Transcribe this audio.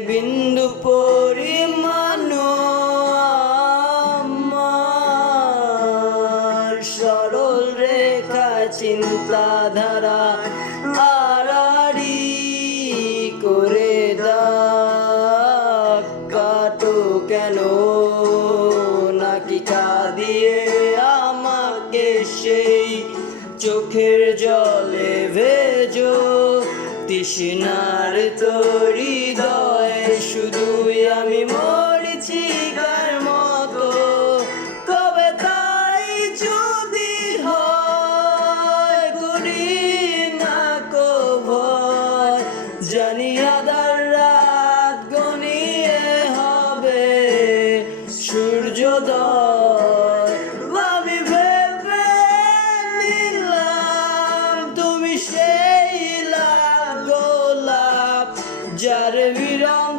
বিন্দু পরিমাণ আমার সরল রেখা চিন্তাধারা আড়াআড়ি করে দাগ কাটো কেন নাকি কাঁদিয়ে আমাকে সেই চোখের জলে ভেজো তৃষ্ণার তরি হৃদয় শুধুই আমি মরীচিকার মতো তবে তাই যদি হয় করি না কো ভয় জানি আধার রাত গনিয়ে হবে সূর্যোদয় আমি ভেবে নিলাম তুমি সেই লাল গোলাপ যার বিরহ